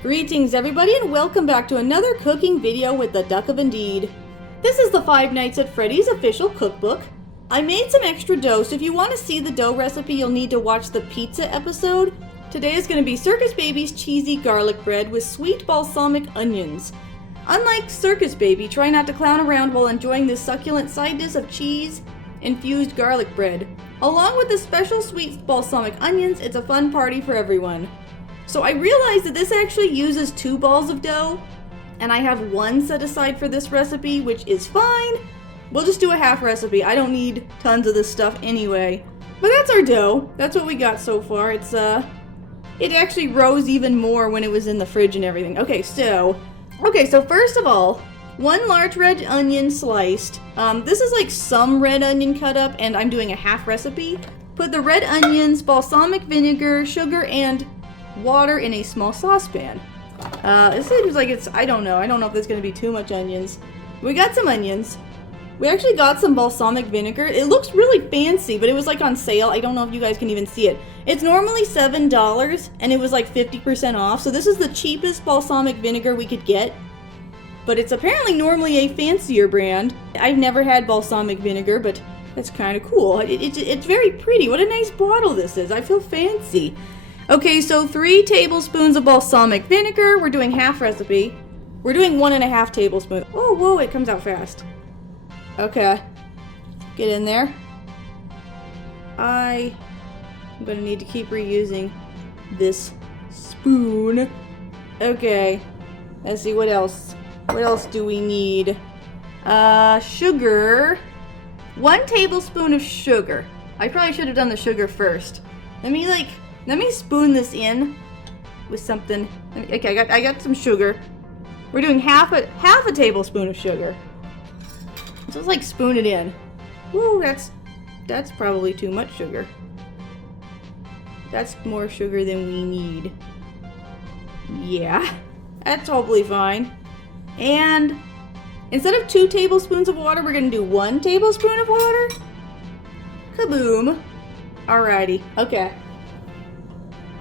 Greetings everybody and welcome back to another cooking video with the Duck of Indeed. This is the Five Nights at Freddy's official cookbook. I made some extra dough, so if you want to see the dough recipe you'll need to watch the pizza episode. Today is going to be Circus Baby's cheesy garlic bread with sweet balsamic onions. Unlike Circus Baby, try not to clown around while enjoying this succulent side dish of cheese-infused garlic bread. Along with the special sweet balsamic onions, it's a fun party for everyone. So I realized that this actually uses 2 balls of dough, and I have 1 set aside for this recipe, which is fine. We'll just do a half recipe. I don't need tons of this stuff anyway. But that's our dough. That's what we got so far. It actually rose even more when it was in the fridge and everything. Okay, so first of all, 1 large red onion sliced. This is like some red onion cut up, and I'm doing a half recipe. Put the red onions, balsamic vinegar, sugar, and water in a small saucepan. It seems like I don't know if there's going to be too much onions. We got some onions. We actually got some balsamic vinegar. It looks really fancy, but it was like on sale. I don't know if you guys can even see it. It's normally $7, and it was like 50% off. So this is the cheapest balsamic vinegar we could get. But it's apparently normally a fancier brand. I've never had balsamic vinegar, but that's kind of cool. It's very pretty. What a nice bottle this is. I feel fancy. Okay, so 3 tablespoons of balsamic vinegar. We're doing half recipe. We're doing 1.5 tablespoons. Oh, whoa, it comes out fast. Okay. Get in there. I'm gonna need to keep reusing this spoon. Okay. Let's see, what else? What else do we need? Sugar. 1 tablespoon of sugar. I probably should have done the sugar first. Let me spoon this in with something. Okay, I got some sugar. We're doing half a tablespoon of sugar. Just like spoon it in. Woo, that's probably too much sugar. That's more sugar than we need. Yeah, that's hopefully fine. And instead of 2 tablespoons of water, we're gonna do 1 tablespoon of water. Kaboom. Alrighty, okay.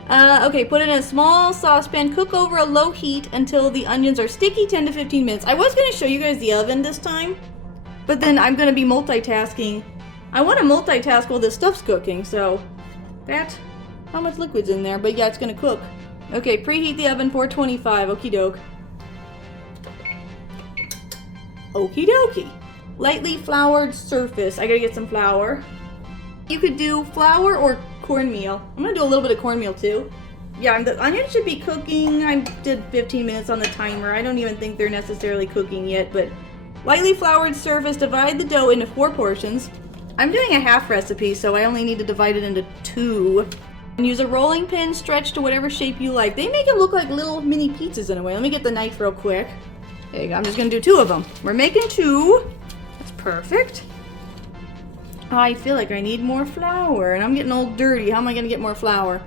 Okay, put it in a small saucepan, cook over a low heat until the onions are sticky, 10 to 15 minutes. I was going to show you guys the oven this time, but then I'm going to be multitasking. I want to multitask while this stuff's cooking, so that's how much liquid's in there, but yeah, it's going to cook. Okay, preheat the oven 425, okie doke. Okie dokie. Lightly floured surface. I gotta get some flour. You could do flour or cornmeal. I'm gonna do a little bit of cornmeal too. Yeah, the onions should be cooking. I did 15 minutes on the timer. I don't even think they're necessarily cooking yet, but lightly floured surface, divide the dough into 4 portions. I'm doing a half recipe, so I only need to divide it into 2. And use a rolling pin, stretch to whatever shape you like. They make them look like little mini pizzas in a way. Let me get the knife real quick. There you go. I'm just gonna do 2 of them. We're making 2. That's perfect. I feel like I need more flour, and I'm getting all dirty. How am I going to get more flour?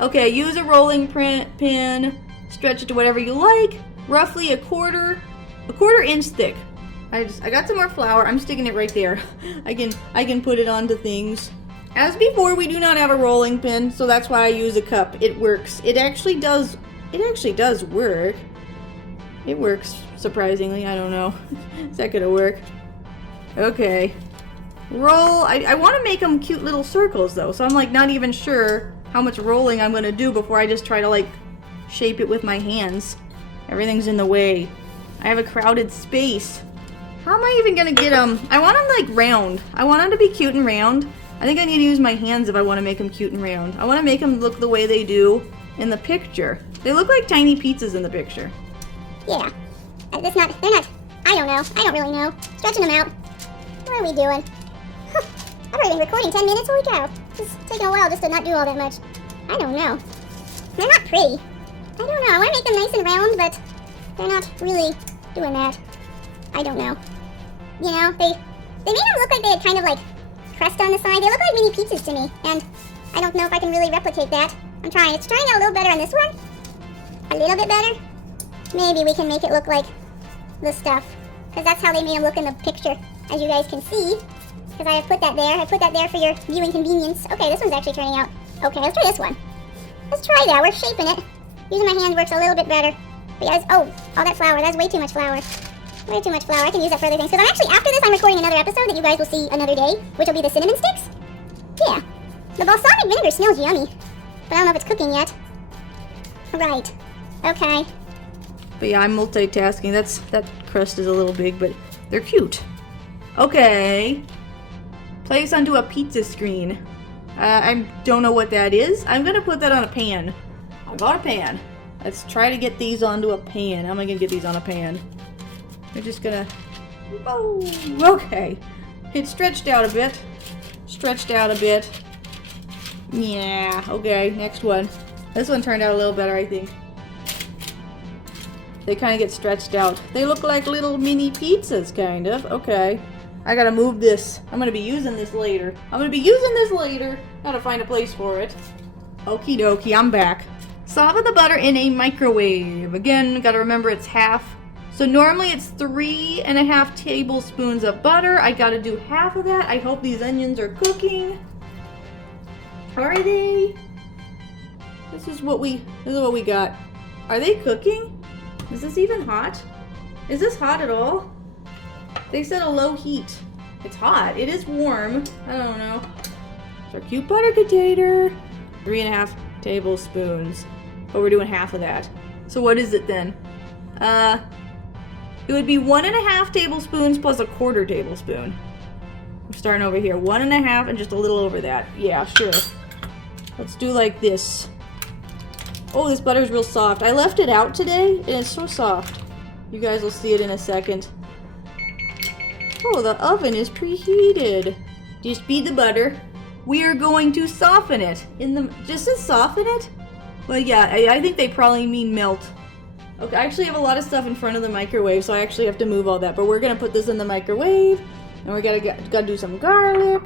Okay, use a rolling pin, stretch it to whatever you like, roughly a quarter inch thick. I got some more flour. I'm sticking it right there. I can put it onto things. As before, we do not have a rolling pin, so that's why I use a cup. It works. It actually does work. It works, surprisingly. I don't know. Is that going to work? Okay. Roll. I want to make them cute little circles though, so I'm like not even sure how much rolling I'm going to do before I just try to like shape it with my hands. Everything's in the way. I have a crowded space. How am I even going to get them? I want them like round. I want them to be cute and round. I think I need to use my hands if I want to make them cute and round. I want to make them look the way they do in the picture. They look like tiny pizzas in the picture. Yeah. They're not, I don't know. I don't really know. Stretching them out. What are we doing? I've already been recording 10 minutes, holy cow. It's taking a while just to not do all that much. I don't know. They're not pretty. I don't know. I want to make them nice and round, but they're not really doing that. I don't know. You know, they made them look like they had kind of like crust on the side. They look like mini pizzas to me, and I don't know if I can really replicate that. I'm trying. It's trying out a little better on this one. A little bit better. Maybe we can make it look like the stuff, because that's how they made them look in the picture, as you guys can see. Because I have put that there. I put that there for your viewing convenience. Okay, this one's actually turning out. Okay, let's try this one. Let's try that. We're shaping it. Using my hands works a little bit better. But yeah, oh, all that flour. That's way too much flour. Way too much flour. I can use that for other things. Because I'm actually, after this, I'm recording another episode that you guys will see another day, which will be the cinnamon sticks. Yeah. The balsamic vinegar smells yummy. But I don't know if it's cooking yet. Right. Okay. But yeah, I'm multitasking. That crust is a little big, but they're cute. Okay. Place onto a pizza screen. I don't know what that is. I'm gonna put that on a pan. I bought a pan. Let's try to get these onto a pan. How am I gonna get these on a pan? We're just gonna... Oh, okay. It stretched out a bit. Stretched out a bit. Yeah, okay, next one. This one turned out a little better, I think. They kind of get stretched out. They look like little mini pizzas, kind of. Okay. I gotta move this. I'm gonna be using this later. Gotta find a place for it. Okie dokie, I'm back. Soften the butter in a microwave. Again, gotta remember it's half. So normally it's 3.5 tablespoons of butter. I gotta do half of that. I hope these onions are cooking. Are they? This is what we got. Are they cooking? Is this even hot? Is this hot at all? They said a low heat. It's hot. It is warm. I don't know. It's our cute butter container. 3.5 tablespoons. But we're doing half of that. So what is it then? It would be 1.5 tablespoons plus 1/4 tablespoon. I'm starting over here. 1.5 and just a little over that. Yeah, sure. Let's do like this. Oh, this butter's real soft. I left it out today, and it's so soft. You guys will see it in a second. Oh, the oven is preheated. Just beat the butter. We are going to soften it. Just to soften it? Well, yeah, I think they probably mean melt. Okay, I actually have a lot of stuff in front of the microwave, so I actually have to move all that. But we're gonna put this in the microwave, and we gotta do some garlic.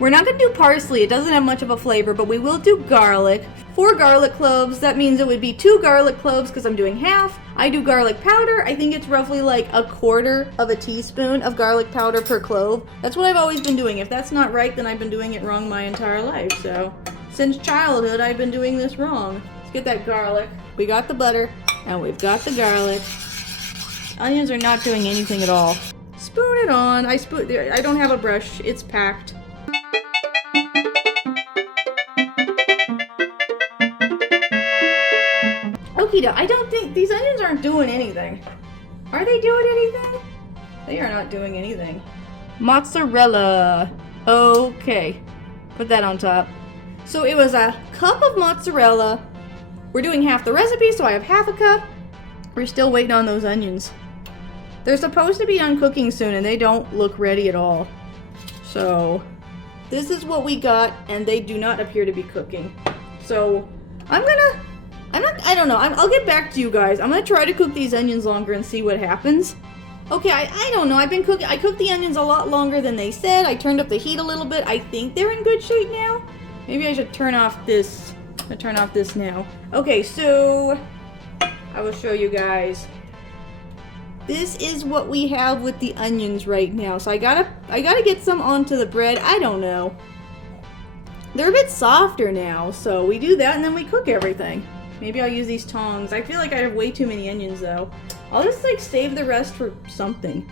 We're not gonna do parsley. It doesn't have much of a flavor, but we will do garlic. 4 garlic cloves. That means it would be 2 garlic cloves because I'm doing half. I do garlic powder. I think it's roughly like 1/4 of a teaspoon of garlic powder per clove. That's what I've always been doing. If that's not right, then I've been doing it wrong my entire life. So since childhood, I've been doing this wrong. Let's get that garlic. We got the butter, and we've got the garlic. Onions are not doing anything at all. Spoon it on. I don't have a brush. It's packed. I don't think these onions aren't doing anything. Are they doing anything? They are not doing anything. Mozzarella. Okay. Put that on top. So it was a cup of mozzarella. We're doing half the recipe, so I have half a cup. We're still waiting on those onions. They're supposed to be done cooking soon, and they don't look ready at all. So this is what we got, and they do not appear to be cooking. So I don't know. I'll get back to you guys. I'm gonna try to cook these onions longer and see what happens. Okay, I don't know. I cooked the onions a lot longer than they said. I turned up the heat a little bit. I think they're in good shape now. Maybe I should turn off this. I'm gonna turn off this now. Okay, so I will show you guys. This is what we have with the onions right now. So I gotta get some onto the bread. I don't know. They're a bit softer now, so we do that and then we cook everything. Maybe I'll use these tongs. I feel like I have way too many onions though. I'll just like save the rest for something.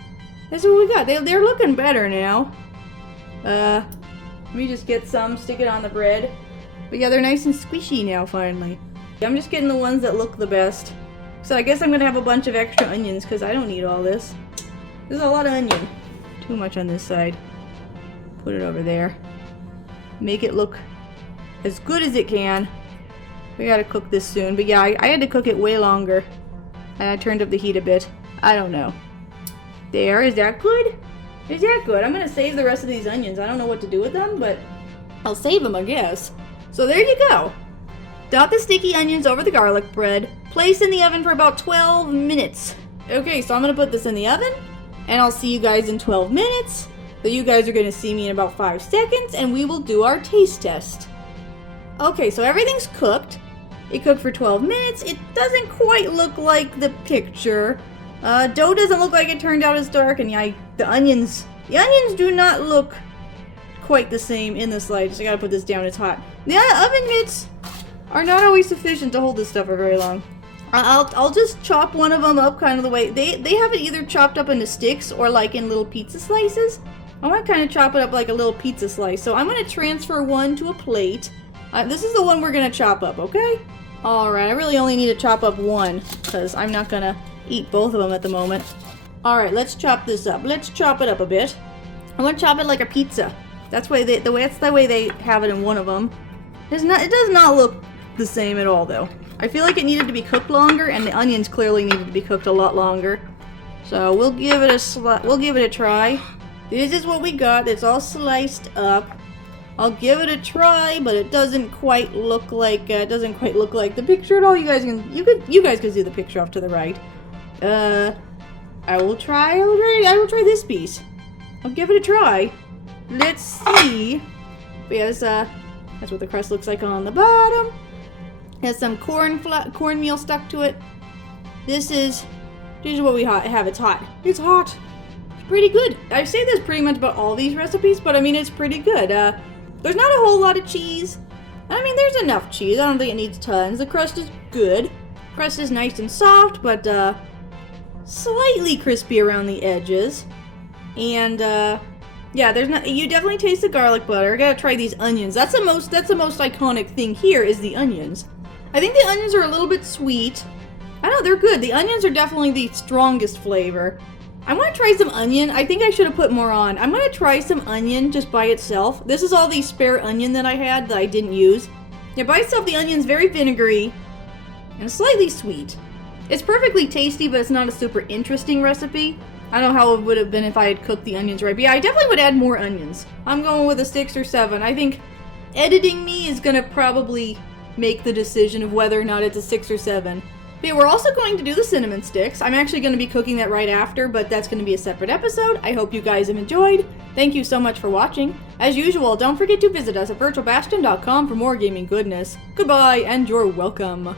That's what we got. They're looking better now. Let me just get some, stick it on the bread. But yeah, they're nice and squishy now finally. I'm just getting the ones that look the best. So I guess I'm gonna have a bunch of extra onions because I don't need all this. There's a lot of onion. Too much on this side. Put it over there. Make it look as good as it can. We gotta cook this soon. But yeah, I had to cook it way longer. And I turned up the heat a bit. I don't know. There, is that good? Is that good? I'm gonna save the rest of these onions. I don't know what to do with them, but I'll save them, I guess. So there you go. Dot the sticky onions over the garlic bread. Place in the oven for about 12 minutes. Okay, so I'm gonna put this in the oven, and I'll see you guys in 12 minutes. So you guys are gonna see me in about 5 seconds, and we will do our taste test. Okay, so everything's cooked. It cooked for 12 minutes. It doesn't quite look like the picture. Dough doesn't look like it turned out as dark, and yeah, the onions do not look quite the same in the slides. I gotta put this down, it's hot. The oven mitts are not always sufficient to hold this stuff for very long. I'll just chop one of them up kind of the way they have it either chopped up into sticks or like in little pizza slices. I want to kind of chop it up like a little pizza slice. So I'm going to transfer one to a plate. This is the one we're going to chop up, okay? Alright, I really only need to chop up one because I'm not going to eat both of them at the moment. Alright, let's chop this up. Let's chop it up a bit. I'm going to chop it like a pizza. That's the way they have it in one of them. It does not look the same at all though. I feel like it needed to be cooked longer, and the onions clearly needed to be cooked a lot longer. So we'll give it a try. This is what we got. It's all sliced up. I'll give it a try, but it doesn't quite look like the picture at all. You guys can see the picture off to the right. I will try this piece. I'll give it a try. Let's see. Because that's what the crust looks like on the bottom. Has some cornmeal stuck to it. This is what we have. It's hot. It's hot. It's pretty good. I say this pretty much about all these recipes, but I mean it's pretty good. There's not a whole lot of cheese. I mean there's enough cheese. I don't think it needs tons. The crust is good. Crust is nice and soft, but slightly crispy around the edges. And yeah, you definitely taste the garlic butter. I gotta try these onions. That's the most iconic thing here is the onions. I think the onions are a little bit sweet. I know, they're good. The onions are definitely the strongest flavor. I want to try some onion. I think I should have put more on. I'm going to try some onion just by itself. This is all the spare onion that I had that I didn't use. Yeah, by itself, the onion's very vinegary and slightly sweet. It's perfectly tasty, but it's not a super interesting recipe. I don't know how it would have been if I had cooked the onions right. But yeah, I definitely would add more onions. I'm going with a 6 or 7. I think editing me is going to probably make the decision of whether or not it's a 6 or 7. But yeah, we're also going to do the cinnamon sticks. I'm actually going to be cooking that right after, but that's going to be a separate episode. I hope you guys have enjoyed. Thank you so much for watching. As usual, don't forget to visit us at virtualbastion.com for more gaming goodness. Goodbye, and you're welcome.